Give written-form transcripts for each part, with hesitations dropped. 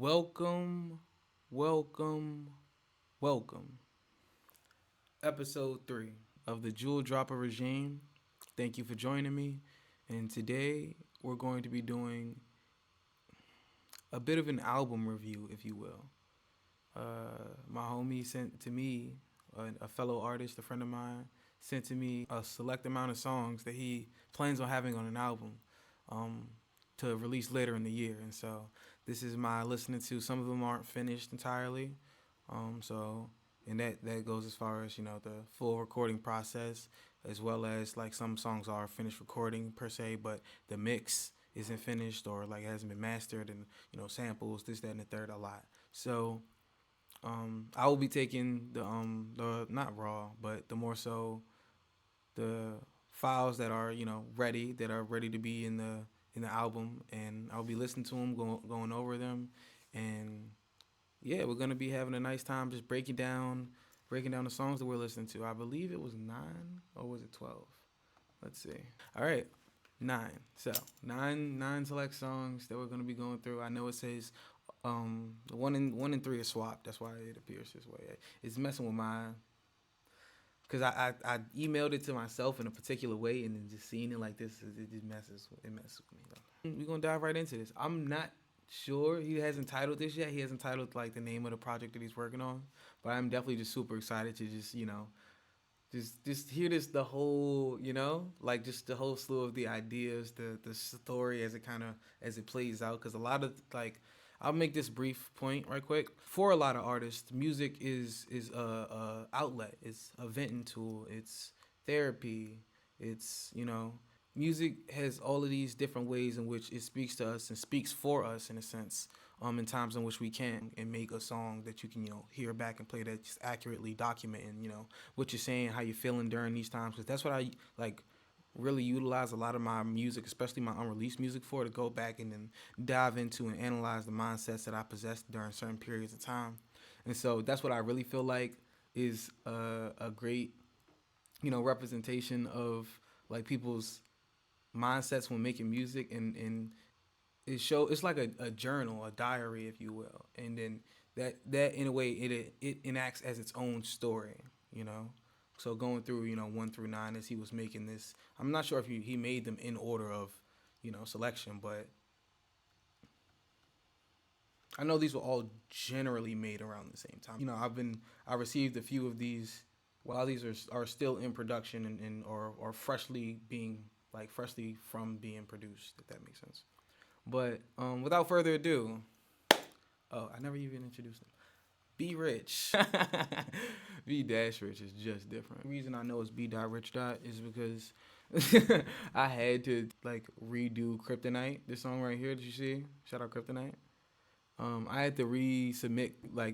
Welcome, welcome, welcome. Episode 3 of the Droppa regime. Thank you for joining me. And today we're going to be doing a bit of an album review, if you will. My homie sent to me, a fellow artist, a friend of mine, sent to me a select amount of songs that he plans on having on an album to release later in the year. And so this is my listening to. Some of them aren't finished entirely. And that goes as far as, the full recording process, as well as like some songs are finished recording per se, but the mix isn't finished or like hasn't been mastered, and samples, this, that, and the third, a lot. So I will be taking the not raw, but the more so the files that are ready, to be in the album, and I'll be listening to them, going over them, and yeah, we're gonna be having a nice time just breaking down the songs that we're listening to. I believe it was 9, or was it 12? Let's see. All right, 9. So nine select songs that we're gonna be going through. I know it says 1 and 3 are swapped. That's why it appears this way. It's messing with my, because I emailed it to myself in a particular way, and then just seeing it like this, it just messes with me. We're gonna dive right into this. I'm not sure he hasn't titled this yet. He hasn't titled like the name of the project that he's working on, but I'm definitely just super excited to just just hear this, the whole like just the whole slew of the ideas, the story as it plays out. Because a lot of I'll make this brief point right quick. For a lot of artists, music is a outlet. It's a venting tool. It's therapy. It's music has all of these different ways in which it speaks to us and speaks for us in a sense. In times in which we can, and make a song that you can hear back and play, that just accurately documenting what you're saying, how you're feeling during these times. Because that's what I really utilize a lot of my music, especially my unreleased music, for, to go back and then dive into and analyze the mindsets that I possessed during certain periods of time. And so that's what I really feel like is a great representation of like people's mindsets when making music, and it's like a journal, a diary, if you will. And then that in a way it enacts as its own story, So going through 1 through 9 as he was making this, I'm not sure if he made them in order of selection, but I know these were all generally made around the same time. I received a few of these while these are still in production and or freshly from being produced, if that makes sense. But without further ado, I never even introduced him. Be Rich. B-Rich is just different. The reason I know it's B.Rich. Is because I had to redo Kryptonite, this song right here that you see. Shout out Kryptonite. I had to resubmit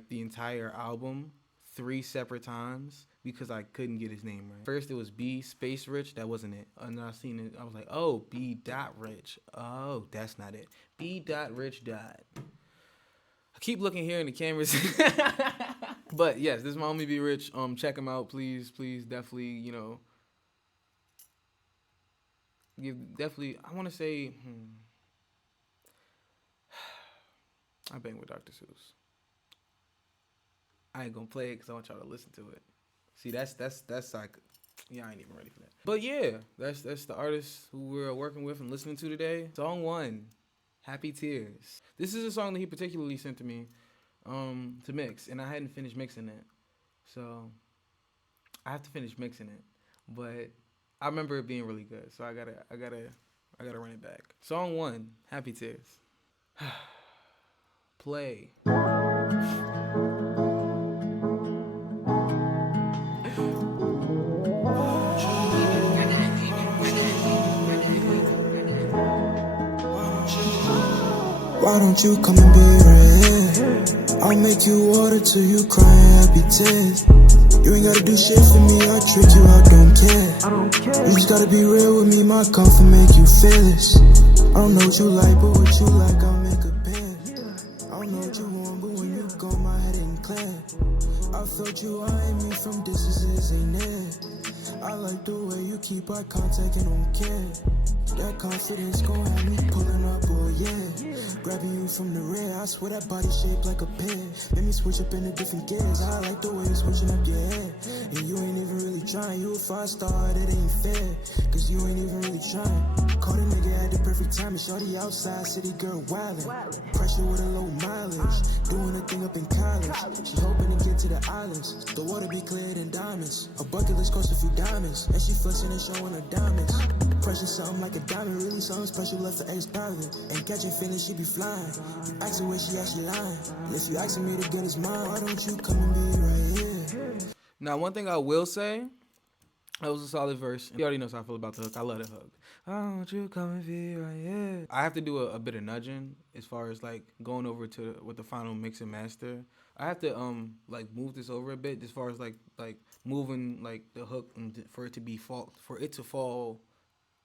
the entire album 3 separate times because I couldn't get his name right. First it was B.Rich, that wasn't it. And I seen it, I was like, oh, B.Rich. Oh, that's not it. B.Rich. I keep looking here in the cameras. But yes, this is my homie B Rich. Check him out, please, definitely, I want to say, I bang with Dr. Seuss. I ain't gonna play it because I want y'all to listen to it. See, that's like, yeah, I ain't even ready for that. But yeah, that's the artist who we're working with and listening to today. Song 1, Happy Tears. This is a song that he particularly sent to me to mix, and I hadn't finished mixing it. So I have to finish mixing it. But I remember it being really good, so I gotta run it back. Song 1, Happy Tears. Play. Why don't you come and be right here? I'll make you water till you cry happy tears. You ain't gotta do shit for me, I'll trick you out, don't care. You just gotta be real with me, my comfort make you fearless. I don't know what you like, but what you like, I'll make a pen. I don't know what you want, but when you gone, my head ain't clear. I felt you eyeing me from distances, ain't it? I like the way you keep eye contact and don't care. That confidence gon' have me pulling up, oh yeah. Grabbing you from the rear, I swear that body shaped like a pear. Let me switch up into different gears. I like the way you switching up your hair. And you ain't even really trying. You a 5-star, that ain't fair. Cause you ain't even really trying. Caught a nigga at the perfect time. And shorty outside, city girl wildin'. Pressure with a low mileage. Doing a thing up in college. She hoping to get to the islands. The water be clearer than diamonds. A bucket list cost a few diamonds. And she flexing and showing her diamonds. Pressure something like a diamond. Really something special left for ex-diving. And catching feelings, she be flying. You asking where she actually lying. And if you asking me to get his mind, why don't you come and be right here? Now, one thing I will say, that was a solid verse. You already know how I feel about the hook. I love the hook. Why don't you come and be right here? I have to do a bit of nudging as far as like going over to with the final mix and master. I have to like move this over a bit as far as like moving like the hook and for it to fall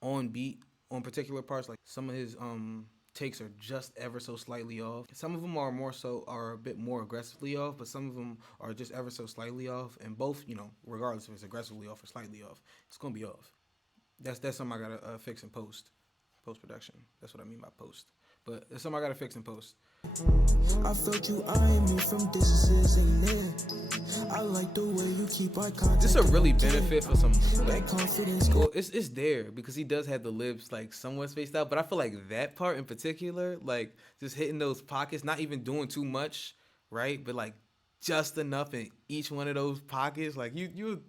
on beat on particular parts. Like some of his takes are just ever so slightly off. Some of them are a bit more aggressively off, but some of them are just ever so slightly off. And both, you know, regardless if it's aggressively off or slightly off, it's gonna be off. That's something I gotta fix in post production. That's what I mean by post. But it's something I gotta fix in post. I felt you eyeing me from distances, ain't there? I like the way you keep eye contact. This is a really benefit for some like confidence. well, it's there because he does have the lips like somewhat spaced out, but I feel like that part in particular, like just hitting those pockets, not even doing too much, right? But like just enough in each one of those pockets, like you.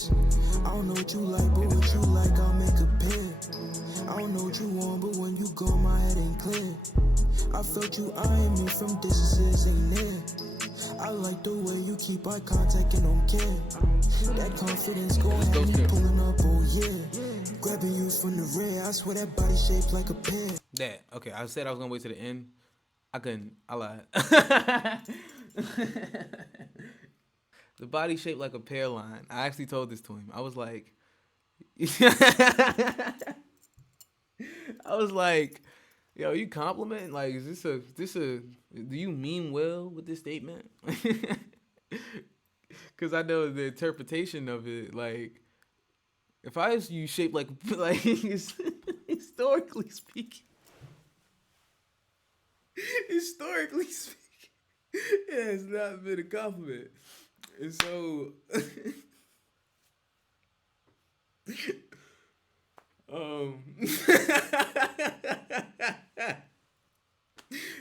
I don't know what you like, but what you like, I'll make a pen. I don't know what you want, but when you go, my head ain't clear. I felt you eyeing me from distances, ain't there? I like the way you keep eye contact and don't care. That confidence going and you pulling up, oh yeah. Grabbing you from the rear, I swear that body shaped like a pear. That okay? I said I was gonna wait to the end. I couldn't. I lied. The body shaped like a pear line. I actually told this to him. I was like, yo, you compliment? Like, is this a? Do you mean well with this statement? Because I know the interpretation of it. Like, if I was you shaped like historically speaking, it has not been a compliment. And so,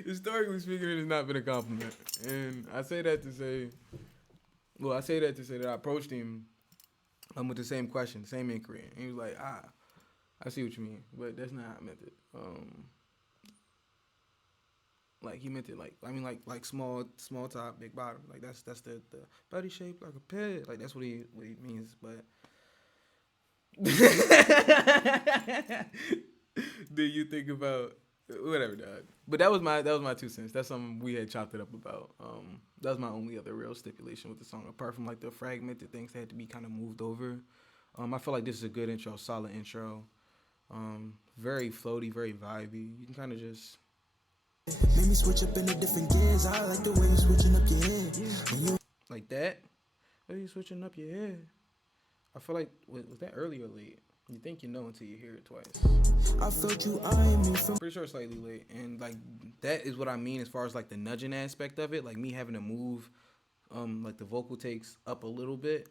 historically speaking, it has not been a compliment. And I say that to say that I approached him with the same question, the same inquiry. And he was like, I see what you mean, but that's not how I meant it. Like he meant it like small top, big bottom. Like that's the body shape like a pear. Like that's what he means. But do you think about whatever, dog? But that was my 2 cents. That's something we had chopped it up about. That was my only other real stipulation with the song, apart from like the fragmented things that had to be kind of moved over. I feel like this is a good intro, solid intro. Very floaty, very vibey. You can kind of just. Let me switch up into different gears. I like the way you switching up your head. Like that? Why are you switching up your head? I feel like, was that early or late? You think you know until you hear it twice. I felt you eyeing me from. Pretty sure it's slightly late. And like, that is what I mean as far as like the nudging aspect of it. Like me having to move, like the vocal takes up a little bit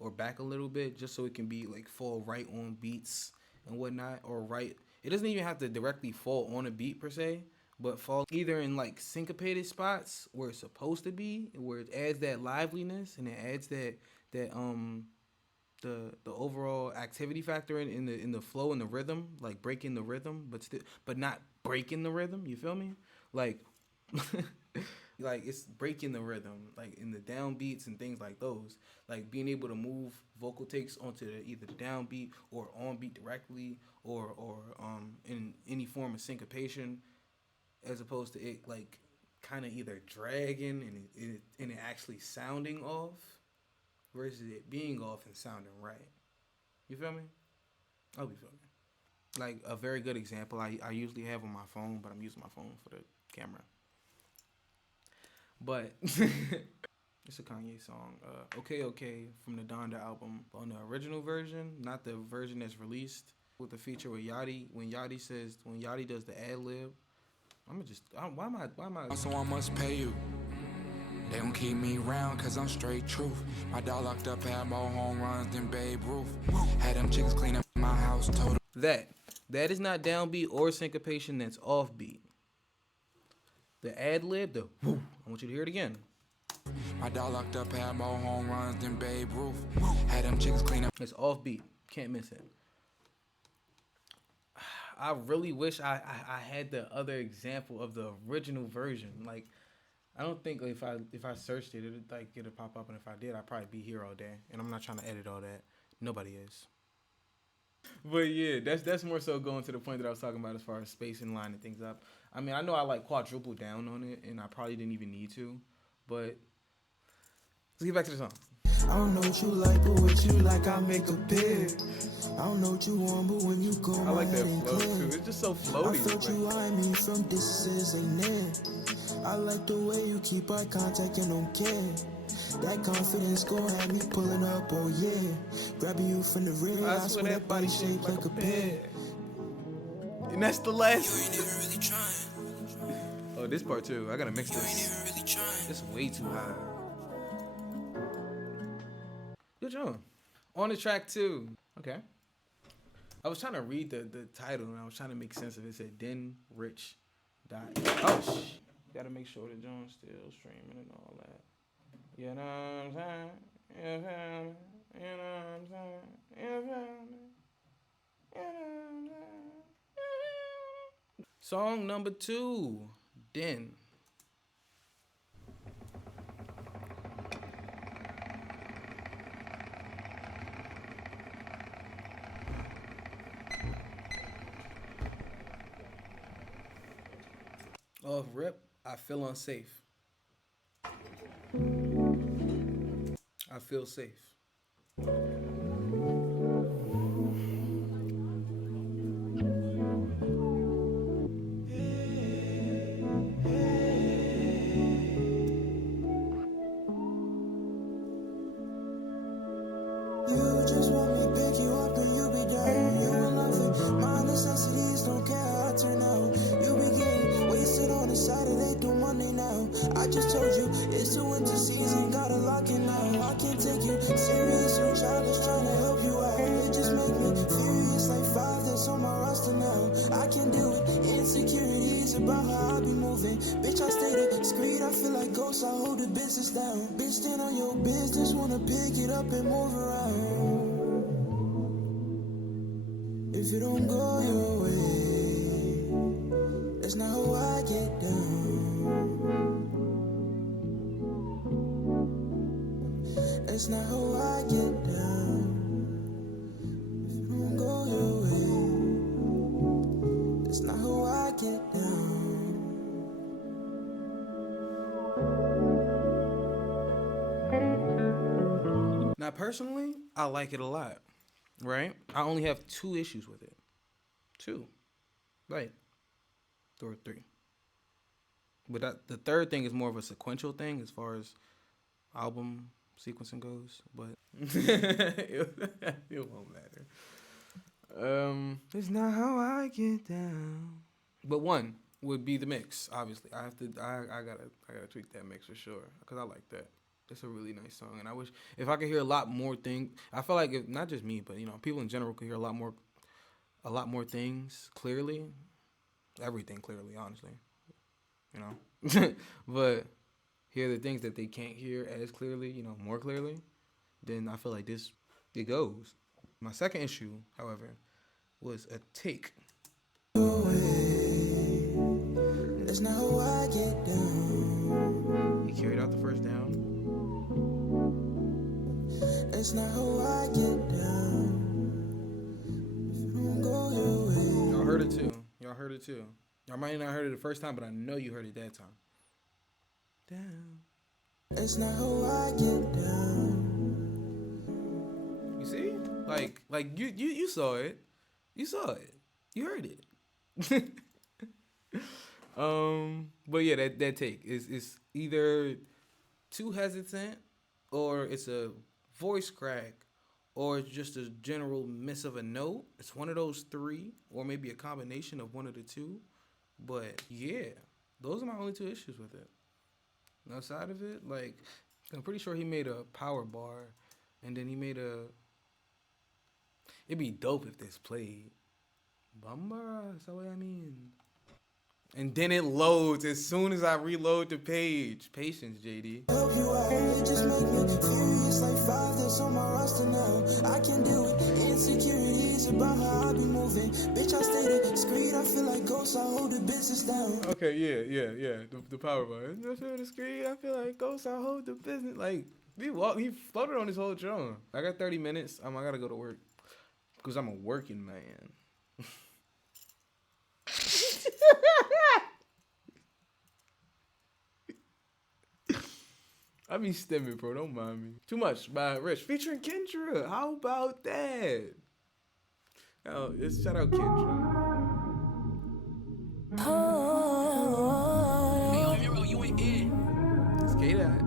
or back a little bit just so it can be like fall right on beats and whatnot. Or right. It doesn't even have to directly fall on a beat per se, but fall either in like syncopated spots where it's supposed to be, where it adds that liveliness and it adds that the overall activity factor in the flow and the rhythm, like breaking the rhythm, but not breaking the rhythm. You feel me? Like like it's breaking the rhythm, like in the downbeats and things like those. Like being able to move vocal takes onto either the downbeat or on beat directly, or in any form of syncopation, as opposed to it like kind of either dragging and it actually sounding off versus it being off and sounding right. You feel me? I hope you feel me. Like a very good example I usually have on my phone, but I'm using my phone for the camera. But it's a Kanye song. Okay, from the Donda album. On the original version, not the version that's released, with the feature with Yachty, when Yachty does the ad lib, Why am I? Someone must pay you. They gon' keep me round cause I'm straight truth. My dog locked up had more home runs than Babe Ruth. Had them chickens clean up my house total. That is not downbeat or syncopation. That's offbeat. The ad lib, the woo. I want you to hear it again. My dog locked up had more home runs than Babe Ruth. Had them chickens clean up. It's offbeat. Can't miss it. I really wish I had the other example of the original version. Like, I don't think if I searched it, it'd pop up, and if I did, I'd probably be here all day. And I'm not trying to edit all that. Nobody is. But yeah, that's more so going to the point that I was talking about as far as space and lining things up. I mean, I know I like quadrupled down on it, and I probably didn't even need to. But let's get back to the song. I don't know what you like, but what you like, I make a pair. I don't know what you want, but when you go, I like that flow too. It's just so floaty. I felt you eyeing me from distance, ain't there. I like the way you keep eye contact and don't care. That confidence gon' have me pulling up, oh yeah. Grabbing you from the rear, I swear that body shaped like a pear. And that's the last. You ain't even really trying. Oh, this part too. I gotta mix You ain't this. even really trying. It's way too high. Good job. On the track too. Okay. I was trying to read the title and I was trying to make sense of it. It said Den Rich Dot. Oh shh. Gotta make sure the joint's still streaming and all that. You know what I'm saying? You know what I'm saying? You know what I'm saying? You know what I'm saying? Song number 2, Den. Off rip, I feel unsafe. I feel safe. You just want me to pick you up and you be down. You in love with my necessities, don't care how I turn out. You be getting wasted on a Saturday through Monday now. I just told you it's the winter season, gotta lock it now. I can't take you serious, you childish, trying to help you out. It just make me furious like five that's on my roster now. I can deal with insecurities about how I be moving. Bitch, I stay discreet, I feel like ghosts, I hold the business down. Bitch, stand on your business, wanna pick it up and move around. If it don't go your way, that's not how I get down. That's not how I get down. If it don't go your way, that's not how I get down. Now, personally, I like it a lot, right? I only have 2 issues with it. 2. Right. Or 3. But the third thing is more of a sequential thing as far as album sequencing goes. But it won't matter. It's not how I get down. But 1 would be the mix, obviously. I gotta tweak that mix for sure. Because I like that. It's a really nice song, and I wish if I could hear a lot more things. I feel like if, not just me, but people in general could hear a lot more things clearly, everything clearly, honestly, but hear the things that they can't hear as clearly, more clearly. Then I feel like it goes. My second issue, however, was a take. That's not how I get down. He carried out the first down. That's not how I get down. If it don't go your way. Y'all heard it too. Y'all might not have heard it the first time, but I know you heard it that time. Down. That's not how I get down. You see? Like you saw it. You saw it. You heard it. But yeah, that take is either too hesitant, or it's a voice crack, or it's just a general miss of a note. It's one of those 3, or maybe a combination of one of the 2. But yeah, those are my only two issues with it. Outside of it, like, I'm pretty sure he made a power bar, and then he made a. It'd be dope if this played. Bamba, that's what I mean. And then it loads as soon as I reload the page. Patience, JD. Help you out, it just make me furious like five that's on my roster now. I can deal with insecurities about how I be moving. Bitch, I stay discreet, I feel like ghosts, I hold the business down. Okay, yeah. The power bar. I feel the screen. I feel like ghosts. I hold the business. Like he floated on his whole drum. I got 30 minutes. I gotta go to work because I'm a working man. I be stimming, bro. Don't mind me. Too much by Rich featuring Kendra. How about that? Oh, let's shout out Kendra. Hey, yo, Miro, you ain't in. Skate at.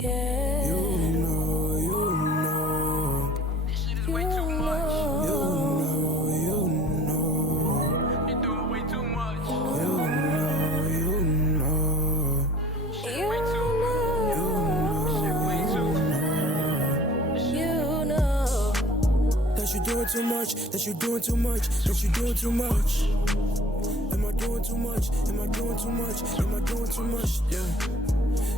You know. This shit is way too much. You know. You're doing way too much. You know. Shit way too much. Shit way too much. You know that you're doing too much, that you're doing too much, that you're doing too much. Am I doing too much? Am I doing too much? Am I doing too much? Yeah.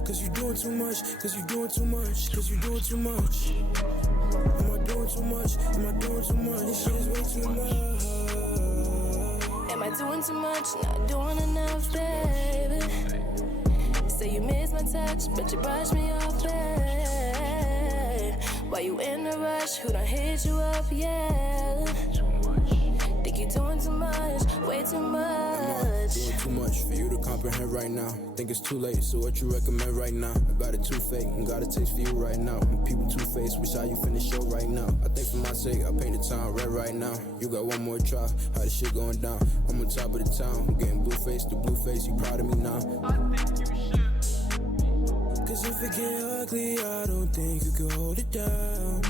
Cause you're doing too much, cause you're doing too much, cause you're doing too much. Am I doing too much? Am I doing too much? This shit is way too much. Am I doing too much? Not doing enough, baby. Say you miss my touch, but you brush me off, babe. Why you in a rush? Who done hit you up, yeah? Think you doing too much, way too much. Doing too much for you to comprehend right now. Think it's too late, so what you recommend right now? I got it too fake and got a taste for you right now. When people two-faced, wish how you finish show right now. I think for my sake, I paint the town red right now. You got one more try, how this shit going down? I'm on top of the town, I'm getting blue face to blue face. You proud of me now? I think you should. Cause if it get ugly, I don't think you can hold it down.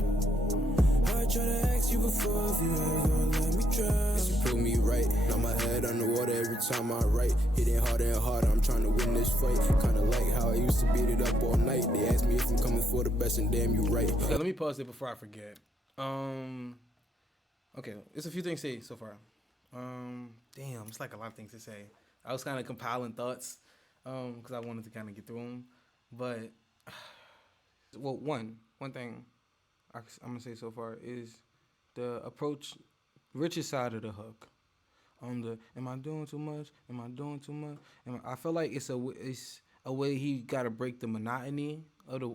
I try to ask you before if you ever let me drown. You prove me right, now my head underwater every time I write. Hitting harder and harder, I'm trying to win this fight. Kinda like how I used to beat it up all night. They ask me if I'm coming for the best and damn you right. Okay, let me pause it before I forget. Okay, it's a few things to say so far. Damn, it's like a lot of things to say. I was kind of compiling thoughts, because I wanted to kind of get through them. But, well, one thing I'm gonna say so far is the approach, Rich's side of the hook. Am I doing too much? Am I doing too much? I feel like it's a way he got to break the monotony of the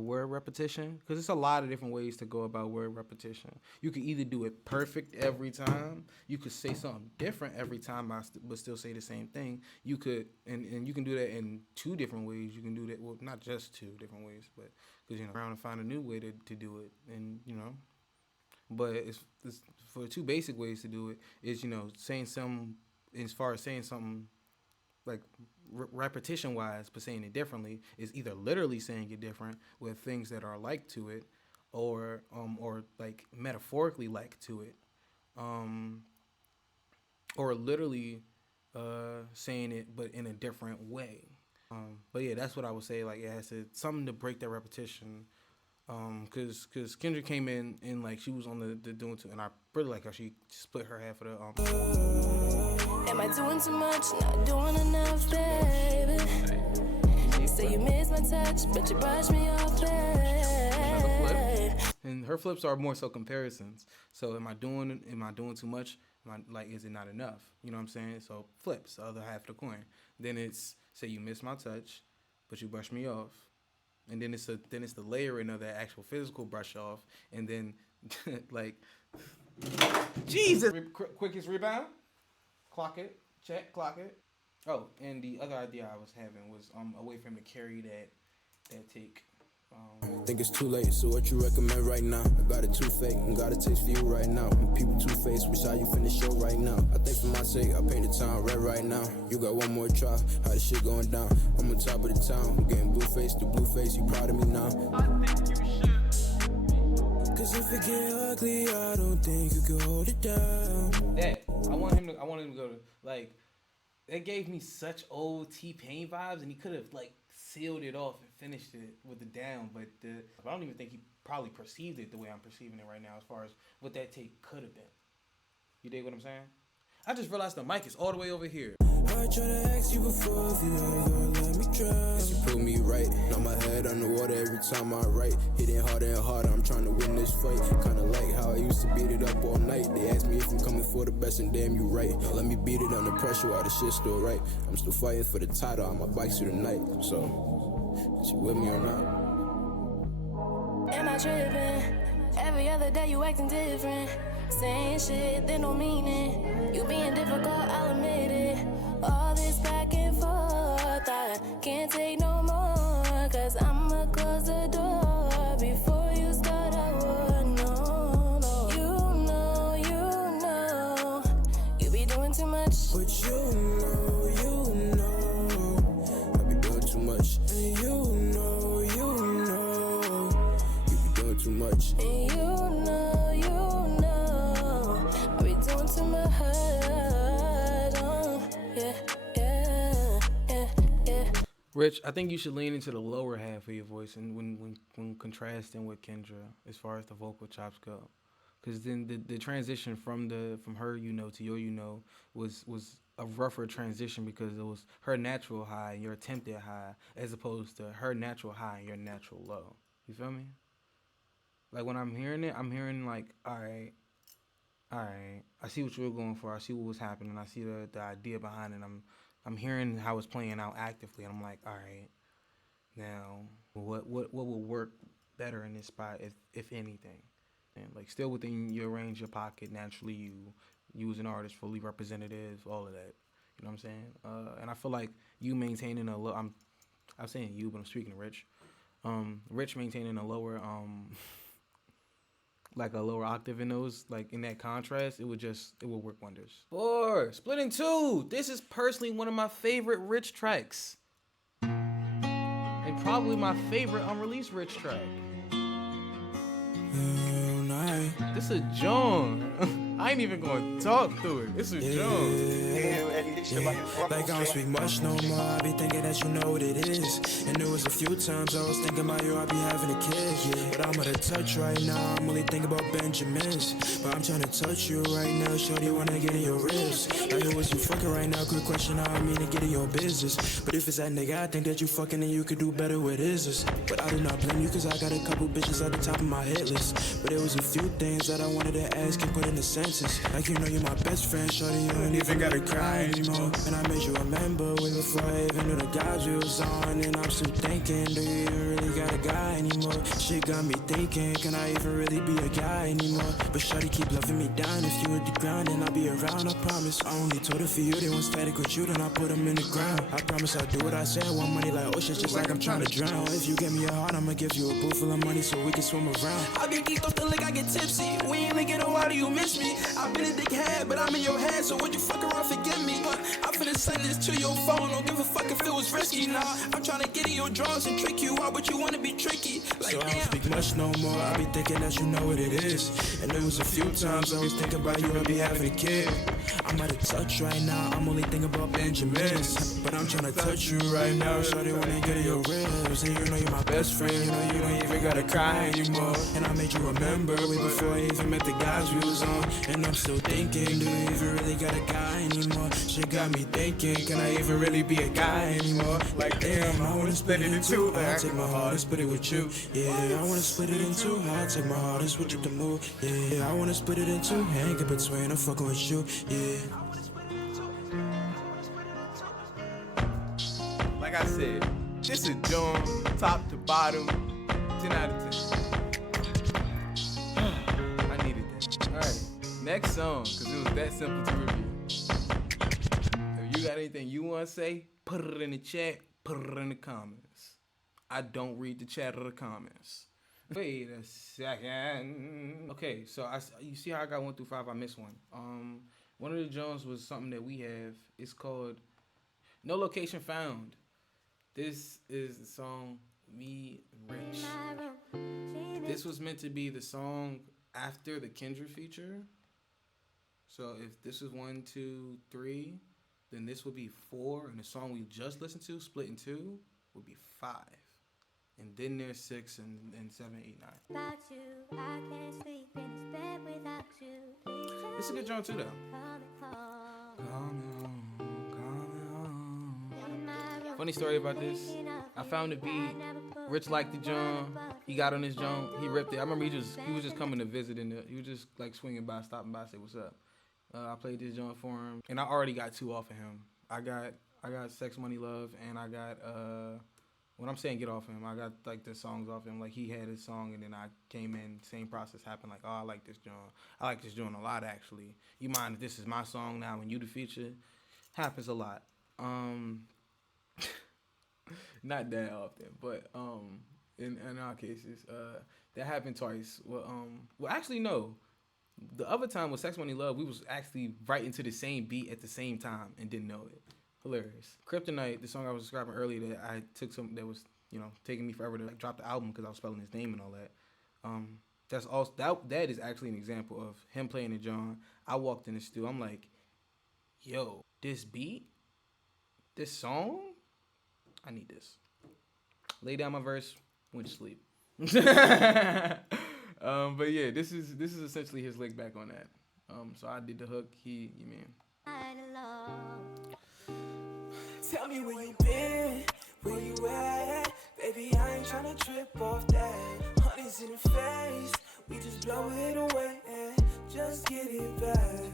word repetition, because it's a lot of different ways to go about word repetition. You could either do it perfect every time. You could say something different every time, but still say the same thing. You could, and you can do that in two different ways. You can do that, well, not just two different ways, but because around and find a new way to do it, and But it's for two basic ways to do it is saying something, as far as saying something like repetition wise, but saying it differently is either literally saying it different with things that are like to it, or like metaphorically like to it, or literally saying it but in a different way. But yeah, that's what I would say. Like it has something to break that repetition. Cause Kendra came in and like she was on the doing too, and I really like how she split her half of the Am I doing too much? Not doing enough, baby. Say you miss my touch, but you brush me off, babe. And her flips are more so comparisons. So am I doing too much? Is it not enough? You know what I'm saying? So flips, the other half of the coin. Then it's say you miss my touch, but you brush me off. And then it's the layering of that actual physical brush off, and then like Jesus, quickest rebound, clock it, check, clock it. Oh, and the other idea I was having was a way for him to carry that take. Think it's too late, so what you recommend right now? I got it too fake and got a taste for you right now. When people two-faced, wish how you finish show right now. I think for my sake, I paint the town red right now. You got one more try, how this shit going down? I'm on top of the town, I'm getting blue face to blue face. You proud of me now? I think you should. Cause if it get ugly, I don't think you can hold it down. That I want him to go to like That gave me such old T-Pain vibes, and he could have like sealed it off and finished it with the down, but I don't even think he probably perceived it the way I'm perceiving it right now, as far as what that take could have been. You dig what I'm saying? I just realized the mic is all the way over here. I try to ask you before if you ever let me try. You prove me right. Now my head on the water every time I write. Hitting harder and harder, I'm trying to win this fight. Kinda like how I used to beat it up all night. They ask me if I'm coming for the best, and damn, you right. Now let me beat it under pressure while the shit's still right. I'm still fighting for the title on my bike through the night. So, is you with me or not? Am I tripping? Every other day you acting different. Saying shit that don't mean it. You being difficult, I'll admit it. All this back and forth, I can't take no more. Cause I'ma close the door before you start a war. No, no. You know, you be doing too much. But you know, I be doing too much. And you know, you be doing too much. And you know, I be doing too much. Yeah. Rich, I think you should lean into the lower half of your voice, and when contrasting with Kendra, as far as the vocal chops go, because then the transition from her to your was a rougher transition, because it was her natural high and your attempted high, as opposed to her natural high and your natural low. You feel me? Like when I'm hearing it, I'm hearing like, all right, I see what you were going for. I see what was happening. I see the idea behind it. I'm hearing how it's playing out actively, and I'm like, all right, now what will work better in this spot, if anything, and like still within your range, your pocket, naturally you as an artist, fully representative, all of that. You know what I'm saying? And I feel like you maintaining I'm saying you, but I'm speaking to Rich. Rich maintaining a lower like a lower octave in those, like in that contrast, it would work wonders. 4, Split in 2. This is personally one of my favorite Rich tracks, and probably my favorite unreleased Rich track. This is John. I ain't even gonna talk through it. This is John. Like I don't speak much no more. I be thinking that you know what it is. And there was a few times I was thinking about you, I be having a kid. But I'm out of touch right now. I'm only thinking about Benjamins. But I'm trying to touch you right now. Shorty wanna get in your ribs. Like who was you fucking right now? Quick question, I mean to get in your business. But if it's that nigga, I think that you fucking and you could do better with his. But I do not blame you, cause I got a couple bitches at the top of my hit list. But there was a few things that I wanted to ask and put in the sentences. Like you know you're my best friend, shorty, you ain't even gotta cry anymore. And I made you remember way before I even knew the guys we was on. And I'm still thinking, do you even really got a guy anymore? Shit got me thinking, can I even really be a guy anymore? But shorty keep loving me down. If you hit the ground, then I'll be around, I promise. I only told her for you, they want static with you, then I put them in the ground. I promise I'll do what I say. I want money like oceans, just like I'm trying to drown. If you give me a heart, I'ma give you a pool full of money so we can swim around. I get geeked off the lick, I get tipsy. We ain't linking, oh, why do you miss me? I've been a dickhead, but I'm in your head, so would you fuck around, forget me? I'm finna send this to your phone, don't give a fuck if it was risky. Nah, I'm trying to get in your drawers and trick you out, but you wanna be tricky. Like, so I don't speak much no more, I be thinking that you know what it is. And there was a few times I was thinking about you and be having a kid. I'm out of touch right now, I'm only thinking about Benjamins. But I'm trying to touch you right now, shorty wanna get in your ribs. And you know you're my best friend, you know you don't even gotta cry anymore. And I made you remember way before I even met the guys we was on. And I'm still thinking, do you even really got a guy anymore? Shit got me thinking, can I even really be a guy anymore? Like damn, I wanna split it in two. I take my heart and split it with you. Yeah, I wanna split it in two. I take my heart and switch up the move. Yeah, I wanna split it in two. Hang in between, I'm fucking with you. Yeah. Like I said, this is John, top to bottom, 10 out of 10. I needed that. Alright, next song, because it was that simple to review. If you got anything you want to say, put it in the chat, put it in the comments. I don't read the chat or the comments. Wait a second. Okay, so you see how I got 1 through 5? I missed one. One of the Jones was something that we have. It's called No Location Found. This is the song Me and Rich. This was meant to be the song after the Kendra feature. So if this is 1, 2, 3, then this would be 4, and the song we just listened to, split in 2, would be 5. And then there's 6 and 7, 8, 9. Without you, I can't sleep in this bed without you. This is a good joint too, though. Funny story about this. I found the beat. Rich liked the joint. He got on this joint. He ripped it. I remember he was just coming to visit, and he was just like swinging by, stopping by, say what's up. I played this joint for him, and I already got 2 off of him. I got Sex, Money, Love, and I got when I'm saying get off him, I got like the songs off him. Like he had his song, and then I came in. Same process happened. Like, oh, I like this joint. I like this joint a lot, actually. You mind if this is my song now when you the feature? Happens a lot. Not that often, but in our cases, that happened twice. Well, actually no. The other time with Sex, Money, Love, we was actually right into the same beat at the same time and didn't know it. Hilarious. Kryptonite, the song I was describing earlier that I took that was, taking me forever to like drop the album because I was spelling his name and all that. That's also that is actually an example of him playing the John. I walked in the studio, I'm like, yo, this beat, this song, I need this. Lay down my verse, went to sleep. But yeah, this is essentially his lick back on that. So I did the hook. You mean? Tell me where you been, where you at, baby. I ain't tryna trip off that. Honey's in the face, we just blow it away and just get it back.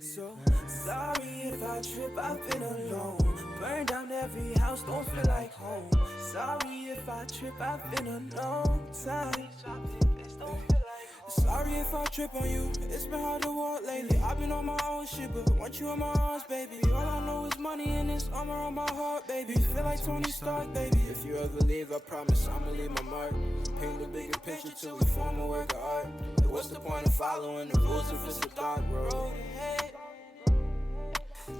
So sorry if I trip, I've been alone. Burn down every house, don't feel like home. Sorry if I trip, I've been a long time. Sorry if I trip on you, it's been hard to walk lately. I've been on my own shit, but want you in my arms, baby. All I know is money and this armor on my heart, baby. Feel like Tony Stark, baby. If you ever leave, I promise I'ma leave my mark. Paint the bigger picture till we form a work of art. Like, what's the point of following the rules if it's a dark road ahead?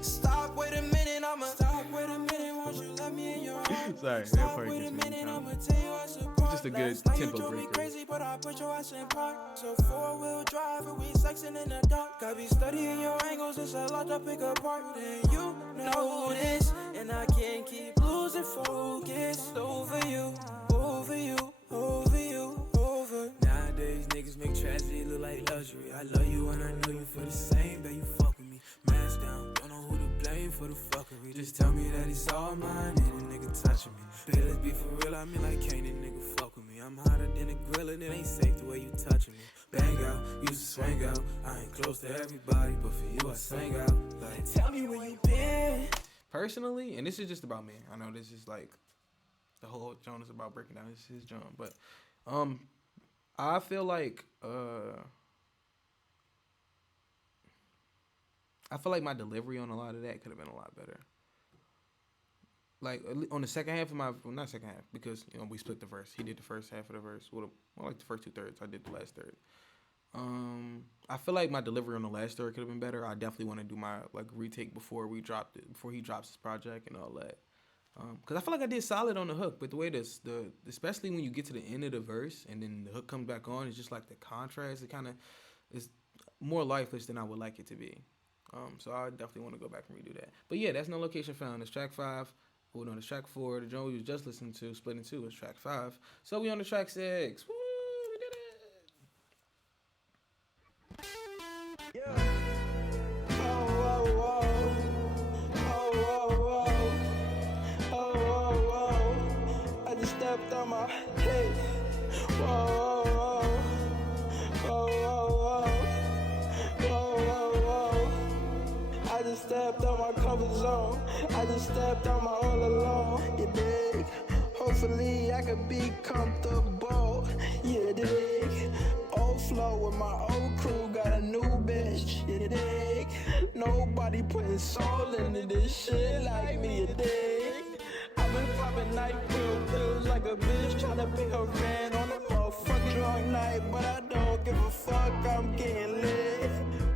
Stop, wait a minute, won't you let me in your arms? Sorry, Stop, wait a minute, I'ma tell you what's apart. Just a good Last night tempo you drove me breaker. crazy, but I put your ass in park. So 4-wheel drive, and we sexing in the dark. I be studying your angles, it's a lot to pick apart. And you know this, and I can't keep losing focus over you, over you, over you, over. Nowadays, niggas make tragedy look like luxury. I love you and I know you feel the same, but you fuck with me. Mask down, don't know who to blame for the fuckery. Just tell me that it's all mine, and a nigga touching me. Baby, let's be for real, I mean like can't a nigga fuck with me. I'm hotter than a grill and it ain't safe the way you touching me. Bang out, used to swing out. I ain't close to everybody, but for you I swing out. Like, tell me where you been. Personally, and this is just about me. I know this is like the whole John is about breaking down his John, but I feel like my delivery on a lot of that could have been a lot better. Like on the second half of not second half, because we split the verse. He did the first half of the verse. Well, like the first 2/3. I did the last third. I feel like my delivery on the last third could have been better. I definitely want to do my like retake before he drops his project and all that. Cause I feel like I did solid on the hook, but the way especially when you get to the end of the verse and then the hook comes back on, it's just like the contrast. It kind of is more lifeless than I would like it to be. So I definitely want to go back and redo that. But yeah, that's No Location Found. It's track 5. Hold on, it's track 4. The joint we was just listening to, split in 2, is track 5. So we on the track 6. Woo, we did it. Yeah. Oh, I just stepped on my head. I just stepped on my comfort zone. I just stepped on my all alone. You dig? Hopefully I could be comfortable. You dig? Old flow with my old crew, got a new bitch. You dig? Nobody putting soul into this shit like me. You dig? I've been popping night pills like a bitch tryna pay her rent on a motherfucking drunk night, but I don't give a fuck. I'm getting lit.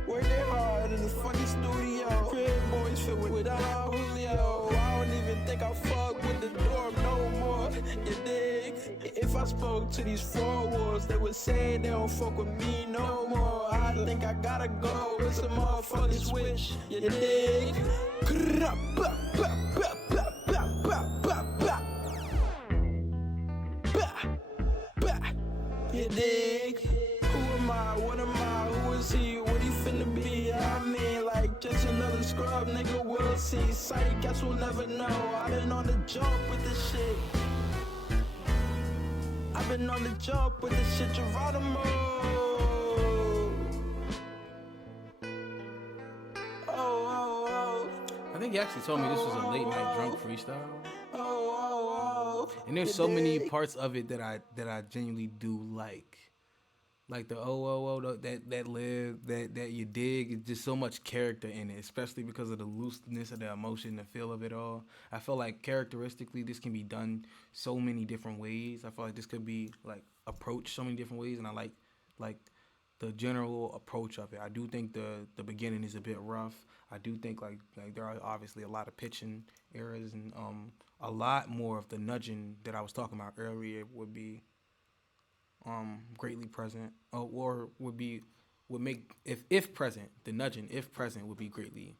Working hard in the fucking studio. Crib boys filled with all Julio. I don't even think I fuck with the dorm no more. You dig? If I spoke to these 4 walls, they would say they don't fuck with me no more. I think I gotta go with some motherfucking switch, you dig? You dig? Who am I? What am I? Who is he? What he finna be? I mean, like, just another scrub, nigga, we'll see. Sight, guess we'll never know. I've been on the jump with this shit. I've been on the jump with this shit, Geronimo. I think he actually told me this was a late night drunk freestyle. And there's so many parts of it that I genuinely do like the that you dig. It's just so much character in it, especially because of the looseness of the emotion, the feel of it all. I feel like characteristically this can be done so many different ways. I feel like this could be like approached so many different ways, and I like the general approach of it. I do think the beginning is a bit rough. I do think like there are obviously a lot of pitching errors, and a lot more of the nudging that I was talking about earlier would be greatly present, or would make if present, the nudging if present would be greatly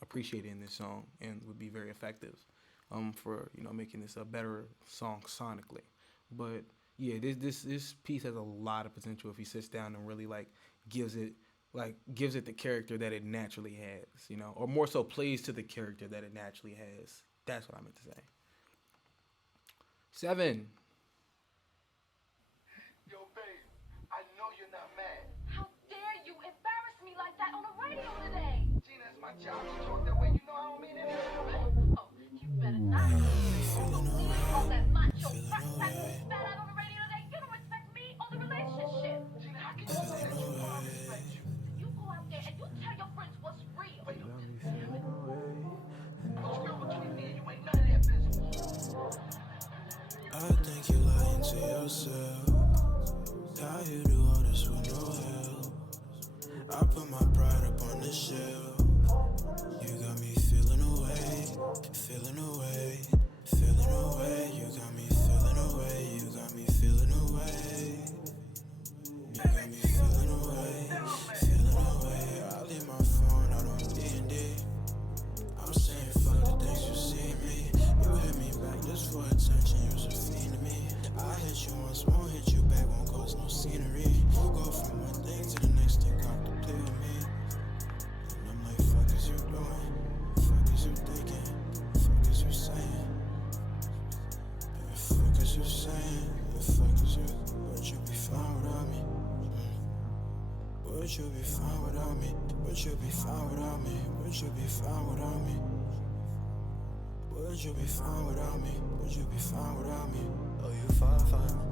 appreciated in this song, and would be very effective for making this a better song sonically. But yeah, this piece has a lot of potential if he sits down and really gives it the character that it naturally has, or more so plays to the character that it naturally has. That's what I meant to say. 7. Yo, babe, I know you're not mad. How dare you embarrass me like that on the radio today? Gina, it's my job to talk that way. You know I don't mean it. Oh, you better not. All that macho crap that you spat out on the radio today, you don't respect me or the relationship. Gina, how can you say that you know I respect you? You go out there and you tell your friends what's real. What's real between me and you ain't none of that business. I think you're lying to yourself. How you do all this with no help? I put my pride up on the shelf. You got me feeling away, feeling away, feeling away. You got me feeling away, you got me feeling away. You got me feeling away, feeling away. I leave my phone out on D&D. I'm saying fuck the things you see me. You hit me back just for attention, you's a fiend to me. I hit you once, won't hit you back, won't cause no scenery. We'll go from one thing to the next thing, got to play with me. And I'm like, fuck is you doing? Fuck is you thinking? Fuck is you saying? The fuck is you saying? The fuck is you? Would you be fine without me? Would you be fine without me? Would you be fine without me? Would you be fine without me? Would you be fine without me? Would you be fine without me? Oh, you fine.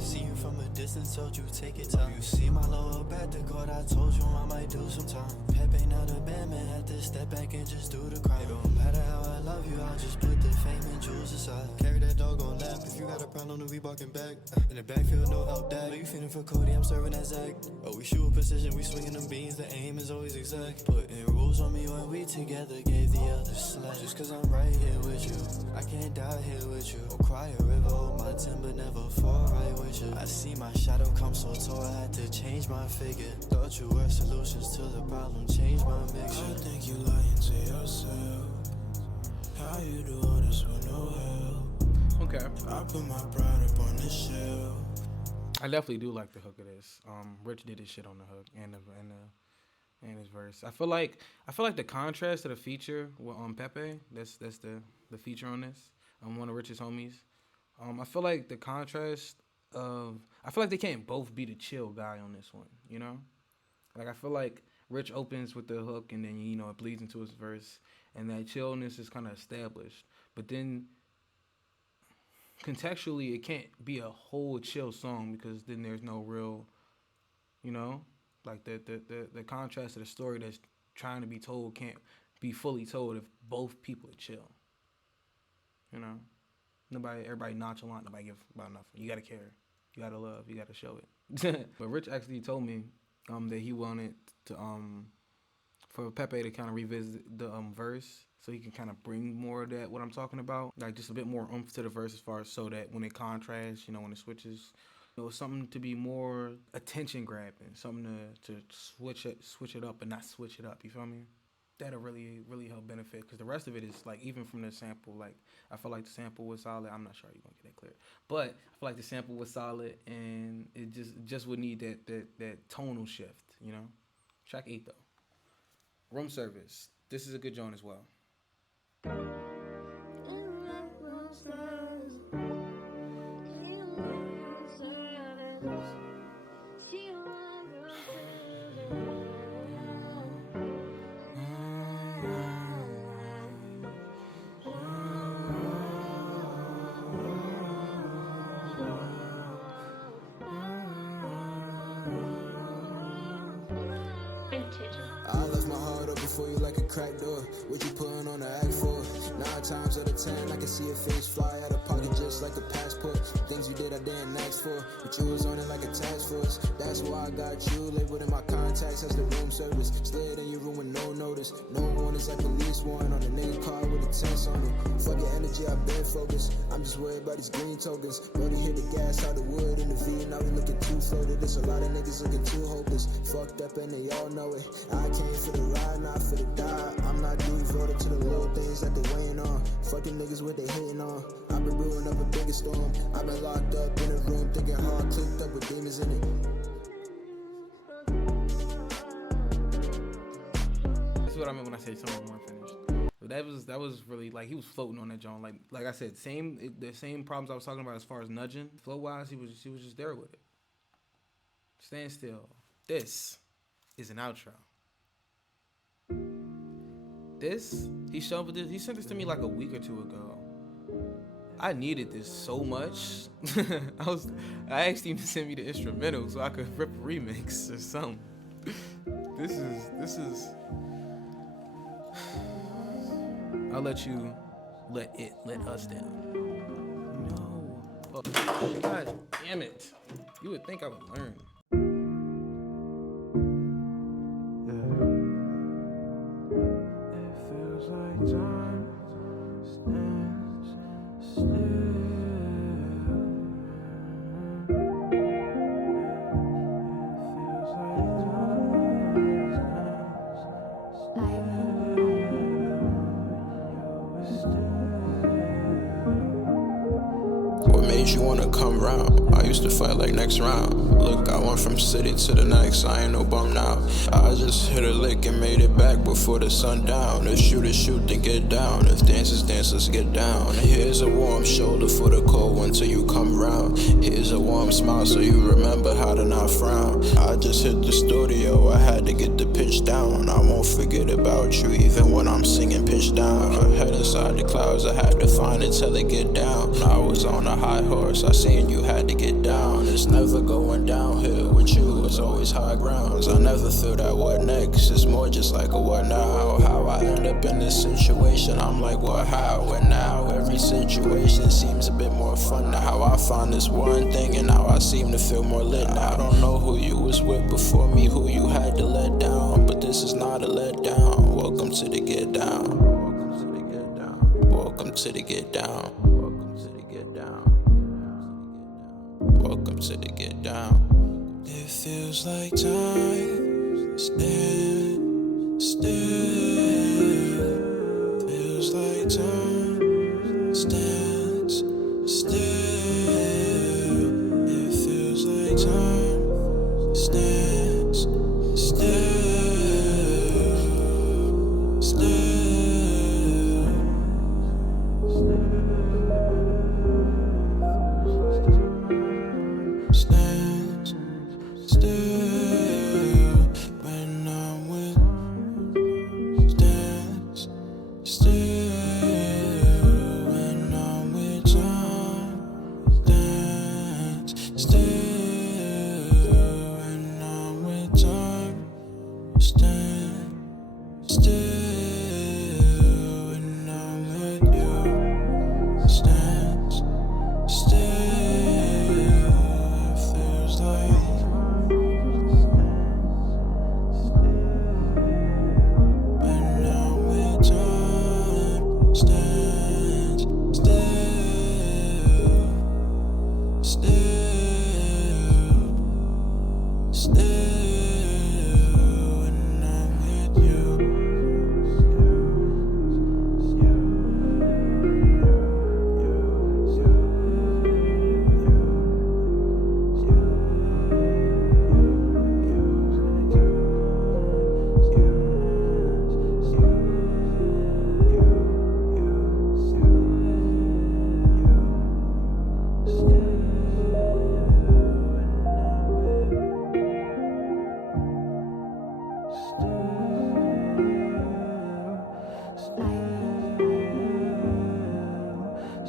See you from a distance, told you take it time. You see my lower back, the court, I told you I might do some time. Pepe not a bad man, had to step back and just do the crime. It don't matter how I love you, I'll just put the fame and jewels aside. Carry that dog on lap, if you got a problem, then we barking back. In the backfield, no help that. Know you feeling for Cody, I'm serving that Zach. Oh, we shoot precision, we swinging them beans, the aim is always exact. Putting rules on me when we together, gave the other slack. Just cause I'm right here with you, I can't die here with you. Or cry a river, hold my timber, never fall right with you. I see my shadow come so tall, I had to change my figure. Thought you were solutions to the problem, change my mixture. I think you're lying to yourself. How you do all this with no help? Okay. I put my pride up on the shelf. I definitely do like the hook of this. Rich did his shit on the hook and his verse. I feel like the contrast to the feature with Pepe. That's the feature on this. One of Rich's homies. I feel like the contrast of I feel like they can't both be the chill guy on this one. Like I feel like Rich opens with the hook and then it bleeds into his verse, and that chillness is kind of established. But then contextually, it can't be a whole chill song because then there's no real, like the contrast of the story that's trying to be told can't be fully told if both people are chill. Everybody nonchalant, nobody give about nothing. You gotta care, you gotta love, you gotta show it. But Rich actually told me that he wanted to for Pepe to kind of revisit the verse so he can kind of bring more of that, what I'm talking about, like just a bit more oomph to the verse as far as so that when it contrasts, you know, when it switches, you know, something to be more attention grabbing, something to switch it up and not switch it up. You feel me? That'll really help benefit, because the rest of it is like, even from the sample, like I feel like the sample was solid. I'm not sure you're gonna get that clear, but I feel like the sample was solid, and it just would need that tonal shift, you know. Track 8 though, Room Service. This is a good joint as well. I left my heart open for you like a cracked door. What you putting on the act for? 9 times out of 10, I can see your face fly out of pocket just like a passport. Things you did I didn't ask for, but you was on it like a task force. That's why I got you labeled in my contacts as the room service. Slid in your room with no notice. No one is like police warrant on a nigga car with a tense on it. Fuck your energy, I've been focused. I'm just worried about these green tokens. Brody hit the gas out the wood in the V, now we looking too floated. There's a lot of niggas looking too hopeless. Fucked up and they all know it. I came for the ride, not for the die. I'm not devoted to the little things that they weighing on. Fucking niggas what they hating on. I've been brewing up a bigger storm. I've been locked up in a room thinking hard, clicked up with demons in it. That's what I meant when I say something weren't finished. But that was really like, he was floating on that joint. Like I said, the same problems I was talking about as far as nudging. Flow wise, he was just there with it. Stand Still. This is an outro. He sent this to me like a week or two ago. I needed this so much. I asked him to send me the instrumental so I could rip a remix or something. This is I'll let you let us down. No. Oh, God damn it. You would think I would learn. Time stands still. What made you wanna come round? I used to fight like next round. Look, I went from city to the next, I ain't no bum now. I just hit a lick and made it back before the sun down. If shooters shoot, then get down. If dancers dance, let's get down. Here's a warm shoulder for the cold one till you come round. Here's a warm smile so you remember how to not frown. I just hit the studio, I had to get the pitch down. I won't forget about you even when I'm singing pitch down. Head inside the clouds, I had to find it till it get down. I was on a high horse, I seen you had to get down. It's never going downhill with you, it's always high grounds. I never feel that what next, it's more just like a what now. How I end up in this situation, I'm like what how. And now every situation seems a bit more fun. Now how I found this one thing and now I seem to feel more lit now. I don't know who you was with before me, who you had to let down, but this is not a letdown. Welcome to the get down. Welcome to the get down. Welcome to the get down. Welcome to the get down. It feels like time stand still. Feels like time stands still. It feels like time stands still. Stands still.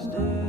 stay.